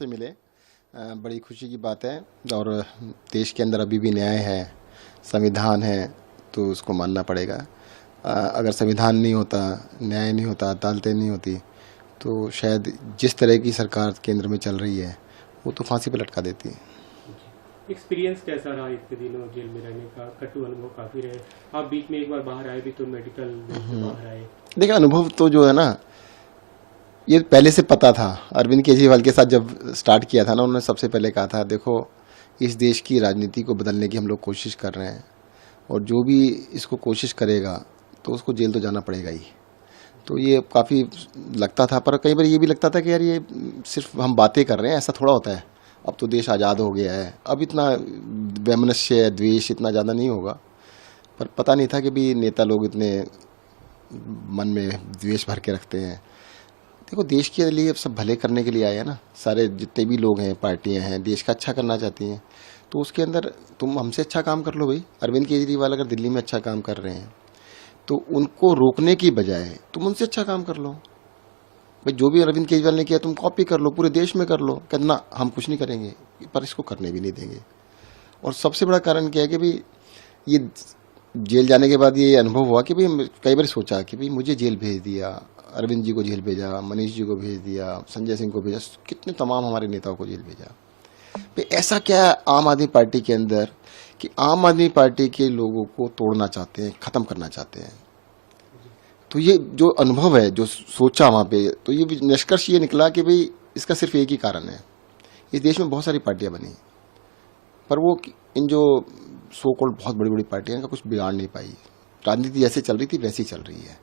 से मिले। बड़ी खुशी की बात है। और देश के अंदर अभी भी न्याय है, संविधान है, तो उसको मानना पड़ेगा। अगर संविधान नहीं होता, न्याय नहीं होता, अदालतें नहीं होती, तो शायद जिस तरह की सरकार केंद्र में चल रही है वो तो फांसी पर लटका देती। एक्सपीरियंस कैसा रहा इतने दिनों जेल में रहने का? कटु अनुभव काफ़ी रहे। आप बीच में एक बार बाहर आए भी तो मेडिकल से बाहर आए। देखिए, अनुभव तो जो है ना, ये पहले से पता था। अरविंद केजरीवाल के साथ जब स्टार्ट किया था ना, उन्होंने सबसे पहले कहा था, देखो इस देश की राजनीति को बदलने की हम लोग कोशिश कर रहे हैं, और जो भी इसको कोशिश करेगा तो उसको जेल तो जाना पड़ेगा ही। तो ये काफ़ी लगता था, पर कई बार ये भी लगता था कि यार ये सिर्फ हम बातें कर रहे हैं, ऐसा थोड़ा होता है। अब तो देश आज़ाद हो गया है, अब इतना वैमनस्य द्वेष इतना ज़्यादा नहीं होगा। पर पता नहीं था कि भी नेता लोग इतने मन में द्वेष भर के रखते हैं। देखो, देश के लिए सब भले करने के लिए आए हैं ना, सारे जितने भी लोग हैं, पार्टियां हैं, देश का अच्छा करना चाहती हैं। तो उसके अंदर तुम हमसे अच्छा काम कर लो भाई। अरविंद केजरीवाल अगर दिल्ली में अच्छा काम कर रहे हैं तो उनको रोकने की बजाय तुम उनसे अच्छा काम कर लो भाई। जो भी अरविंद केजरीवाल ने किया तुम कॉपी कर लो, पूरे देश में कर लो। कहना हम कुछ नहीं करेंगे, पर इसको करने भी नहीं देंगे। और सबसे बड़ा कारण क्या है कि भाई ये जेल जाने के बाद ये अनुभव हुआ कि भाई कई बार सोचा कि भाई मुझे जेल भेज दिया, अरविंद जी को जेल भेजा, मनीष जी को भेज दिया, संजय सिंह को भेजा, कितने तमाम हमारे नेताओं को जेल भेजा। भाई ऐसा क्या है आम आदमी पार्टी के अंदर कि आम आदमी पार्टी के लोगों को तोड़ना चाहते हैं, ख़त्म करना चाहते हैं। तो ये जो अनुभव है, जो सोचा वहाँ पे, तो ये निष्कर्ष ये निकला कि भाई इसका सिर्फ एक ही कारण है। इस देश में बहुत सारी पार्टियां बनी, पर वो इन जो सो कॉल्ड बहुत बड़ी बड़ी पार्टियां का कुछ बिगाड़ नहीं पाई। राजनीति जैसे चल रही थी वैसी चल रही है।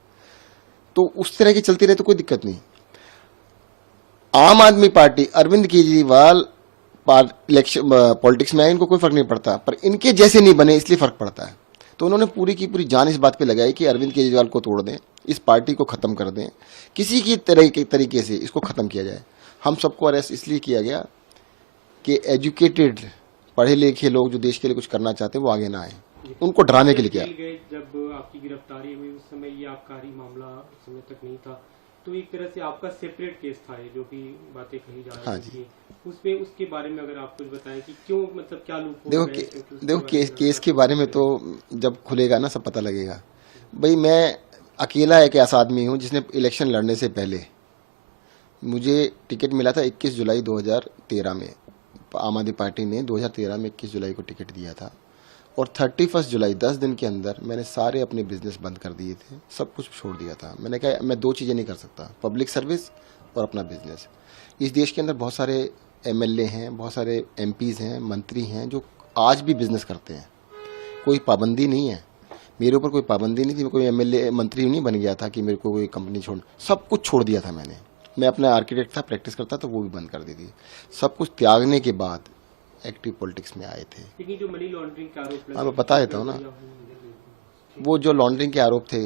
तो उस तरह की चलती रहे तो कोई दिक्कत नहीं। आम आदमी पार्टी, अरविंद केजरीवाल इलेक्शन पॉलिटिक्स में आए, इनको कोई फर्क नहीं पड़ता, पर इनके जैसे नहीं बने इसलिए फर्क पड़ता है। तो उन्होंने पूरी की पूरी जान इस बात पे लगाई कि अरविंद केजरीवाल को तोड़ दें, इस पार्टी को खत्म कर दें, किसी की तरीके से इसको खत्म किया जाए। हम सबको अरेस्ट इसलिए किया गया कि एजुकेटेड, पढ़े लिखे लोग जो देश के लिए कुछ करना चाहते हैं वो आगे ना आए, उनको डराने के लिए किया। जब आपकी गिरफ्तारी हुई उस समय ये आबकारी मामला उस समय तक नहीं था, तो एक तरह से आपका सेपरेट केस था ये, जो भी बातें कही जा रही थी उसमें, उसके बारे में अगर आप कुछ बताएं कि क्यों, मतलब क्या लूप देखो केस के बारे में तो जब खुलेगा ना सब पता लगेगा। भाई मैं अकेला एक ऐसा आदमी हूँ जिसने इलेक्शन लड़ने से पहले, मुझे टिकट मिला था 21 जुलाई 2013 में। आम आदमी पार्टी ने 2013 में 21 जुलाई को टिकट दिया था, और 31 जुलाई 10 दिन के अंदर मैंने सारे अपने बिजनेस बंद कर दिए थे, सब कुछ छोड़ दिया था। मैंने कहा मैं दो चीज़ें नहीं कर सकता, पब्लिक सर्विस और अपना बिजनेस। इस देश के अंदर बहुत सारे एमएलए हैं, बहुत सारे एमपीज़ हैं, मंत्री हैं जो आज भी बिजनेस करते हैं। कोई पाबंदी नहीं है, मेरे ऊपर कोई पाबंदी नहीं थी। मैं कोई एमएलए मंत्री नहीं बन गया था कि मेरे को कोई कंपनी छोड़, सब कुछ छोड़ दिया था मैंने। मैं अपना आर्किटेक्ट था, प्रैक्टिस करता था, वो भी बंद कर दी थी। सब कुछ त्यागने के बाद एक्टिव पॉलिटिक्स में आए थे। लेकिन जो मनी लॉन्ड्रिंग के आरोप हाँ, मैं बता देता हूँ ना, वो जो लॉन्ड्रिंग के आरोप थे,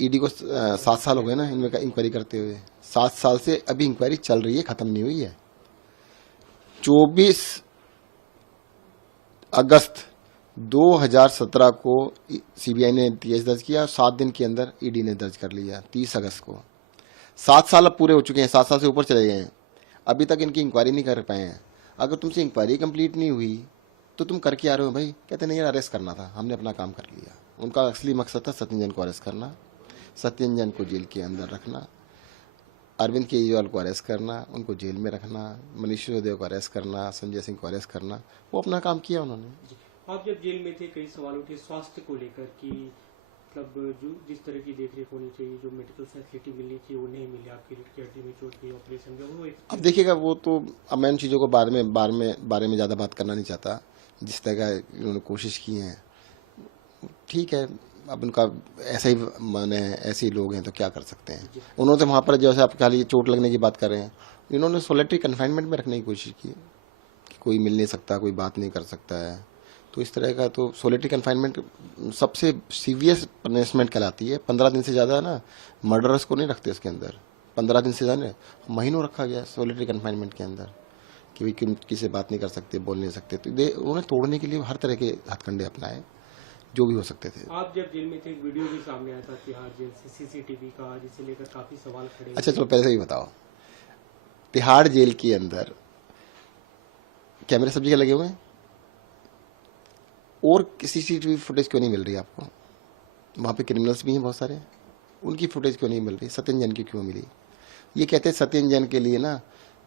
ईडी को 7 साल हो गए ना इनमें इंक्वायरी करते हुए। 7 साल से अभी इंक्वायरी चल रही है, खत्म नहीं हुई है। 24 अगस्त 2017 को सीबीआई ने केस दर्ज किया, 7 दिन के अंदर ईडी ने दर्ज कर लिया 30 अगस्त को। 7 साल अब पूरे हो चुके हैं, 7 साल से ऊपर चले गए हैं, अभी तक इनकी इंक्वायरी नहीं कर पाए हैं। अगर तुमसे इंक्वायरी कंप्लीट नहीं हुई तो तुम करके आ रहे हो भाई? कहते नहीं यार, अरेस्ट करना था, हमने अपना काम कर लिया। उनका असली मकसद था सत्येंद्र को अरेस्ट करना, सत्येंद्र को जेल के अंदर रखना, अरविंद केजरीवाल को अरेस्ट करना, उनको जेल में रखना, मनीष सिसोदिया को अरेस्ट करना, संजय सिंह को अरेस्ट करना। वो अपना काम किया उन्होंने। आप जब जेल में थे कई सवाल उठे स्वास्थ्य को लेकर कि मतलब जो जिस तरह की देखरेख होनी चाहिए, जो मेडिकल फैसिलिटी मिलनी चाहिए वो नहीं मिली, आपकी रीढ़ की हड्डी में चोट की ऑपरेशन में वो। अब देखिएगा, वो तो अब मैं उन चीज़ों को बारे में ज़्यादा बात करना नहीं चाहता। जिस तरह का उन्होंने कोशिश की है ठीक है, अब उनका ऐसा ही माने, ऐसे ही लोग हैं तो क्या कर सकते हैं। उन्होंने तो वहाँ पर जैसे आप खाली चोट लगने की बात कर रहे हैं, इन्होंने सोलिटरी कन्फाइनमेंट में रखने की कोशिश की कि कोई मिल नहीं सकता, कोई बात नहीं कर सकता है। तो इस तरह का तो सोलिटरी कन्फाइनमेंट सबसे सीवियर पनिशमेंट कहलाती है। 15 दिन से ज़्यादा ना मर्डरर्स को नहीं रखते उसके अंदर। 15 दिन से ज़्यादा महीनों रखा गया सोलिटरी कन्फाइनमेंट के अंदर कि भाई किसी से बात नहीं कर सकते, बोल नहीं सकते। तो उन्होंने तोड़ने के लिए हर तरह के हथकंडे अपनाए जो भी हो सकते थे। आप जब जेल में थे एक वीडियो भी सामने आया था तिहाड़ जेल से सीसीटीवी का, जिसे लेकर काफी सवाल खड़े। अच्छा चलो पहले से ही बताओ, तिहाड़ जेल के अंदर कैमरे सब जगह लगे हुए हैं, और CCTV फुटेज क्यों नहीं मिल रही आपको? वहाँ पे क्रिमिनल्स भी हैं बहुत सारे, उनकी फुटेज क्यों नहीं मिल रही? सत्येंद्र जैन की क्यों मिली? ये कहते हैं सत्येंद्र जैन के लिए ना,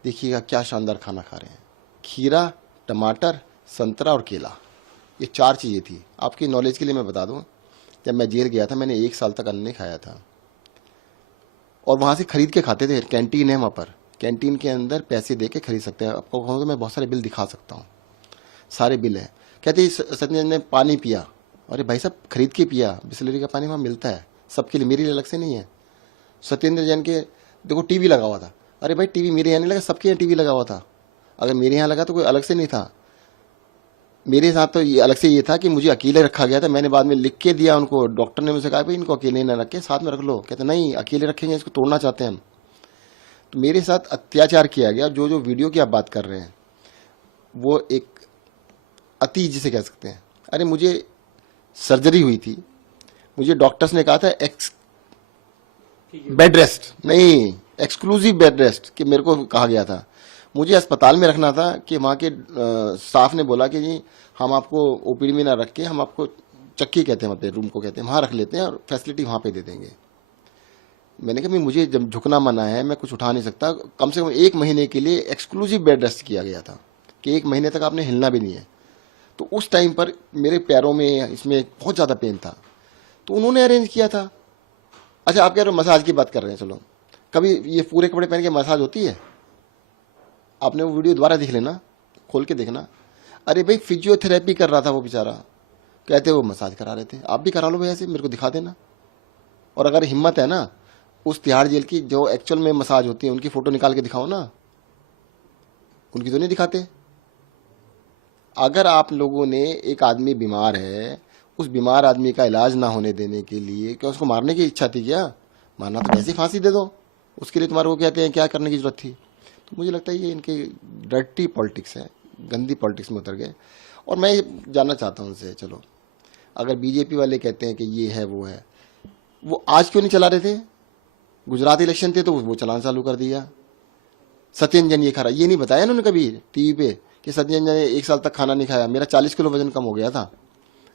देखिएगा क्या शानदार खाना खा रहे हैं, खीरा, टमाटर, संतरा और केला, ये 4 चीज़ें थी। आपकी नॉलेज के लिए मैं बता दूं, जब मैं जेल गया था मैंने 1 साल तक अन्न नहीं खाया था, और वहाँ से खरीद के खाते थे। कैंटीन है वहाँ पर, कैंटीन के अंदर पैसे दे के खरीद सकते हैं। आपको कहूँ तो मैं बहुत सारे बिल दिखा सकता हूँ, सारे बिल हैं। कहते सत्येंद्र ने पानी पिया, अरे भाई साहब खरीद के पिया, बिस्लरी का पानी वहाँ मिलता है सबके लिए, मेरे लिए अलग से नहीं है। सत्येंद्र जैन के देखो टीवी लगा हुआ था, अरे भाई टीवी मेरे यहाँ नहीं लगा, सबके यहाँ टीवी लगा हुआ था। अगर मेरे यहाँ लगा तो कोई अलग से नहीं था। मेरे साथ तो ये अलग से ये था कि मुझे अकेले रखा गया था। मैंने बाद में लिख के दिया उनको, डॉक्टर ने मुझसे कहा भाई इनको अकेले ना रखे, साथ में रख लो। कहते नहीं अकेले रखेंगे, इसको तोड़ना चाहते हैं हम। तो मेरे साथ अत्याचार किया गया। जो जो वीडियो की आप बात कर रहे हैं वो एक अति जिसे कह सकते हैं। अरे मुझे सर्जरी हुई थी, मुझे डॉक्टर्स ने कहा था बेड रेस्ट नहीं, एक्सक्लूसिव बेड रेस्ट कि मेरे को कहा गया था। मुझे अस्पताल में रखना था कि वहाँ के स्टाफ ने बोला कि जी हम आपको OPD में ना रख के, हम आपको चक्की कहते हैं, मतलब रूम को कहते हैं, वहाँ रख लेते हैं और फैसिलिटी वहाँ पे दे देंगे। मैंने कहा मुझे जब झुकना मना है, मैं कुछ उठा नहीं सकता। कम से कम 1 महीने के लिए एक्सक्लूसिव बेड रेस्ट किया गया था कि 1 महीने तक आपने हिलना भी नहीं है। तो उस टाइम पर मेरे पैरों में इसमें बहुत ज़्यादा पेन था, तो उन्होंने अरेंज किया था। अच्छा आप कह रहे हो मसाज की बात कर रहे हैं, चलो कभी ये पूरे कपड़े पहन के मसाज होती है? आपने वो वीडियो दोबारा देख लेना, खोल के देखना। अरे भाई फिजियोथेरेपी कर रहा था वो बेचारा, कहते वो मसाज करा रहे थे। आप भी करा लो भैया से, मेरे को दिखा देना। और अगर हिम्मत है ना, उस तिहाड़ जेल की जो एक्चुअल में मसाज होती है उनकी फोटो निकाल के दिखाओ ना, उनकी तो नहीं दिखाते। अगर आप लोगों ने, एक आदमी बीमार है, उस बीमार आदमी का इलाज ना होने देने के लिए क्या उसको मारने की इच्छा थी क्या? मारना तो वैसे फांसी दे दो, उसके लिए तुम्हारे को कहते हैं क्या करने की जरूरत थी? तो मुझे लगता है ये इनके डर्टी पॉलिटिक्स है, गंदी पॉलिटिक्स में उतर गए। और मैं जानना चाहता हूँ उनसे, चलो अगर बीजेपी वाले कहते हैं कि ये है वो है, वो आज क्यों नहीं चला रहे थे? गुजरात इलेक्शन थे तो वो चलाना चालू कर दिया। सत्येंद्र जैन ये खा रहा, ये नहीं बताया उन्होंने कभी टीवी पे कि सत्येंद्र जैन 1 साल तक खाना नहीं खाया। मेरा 40 किलो वजन कम हो गया था,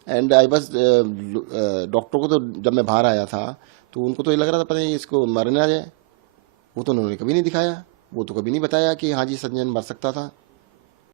एंड आई बस डॉक्टर को तो जब मैं बाहर आया था तो उनको तो ये लग रहा था पता नहीं इसको मर ना जाए। वो तो उन्होंने कभी नहीं दिखाया, वो तो कभी नहीं बताया कि हाँ जी सत्येंद्र जैन मर सकता था।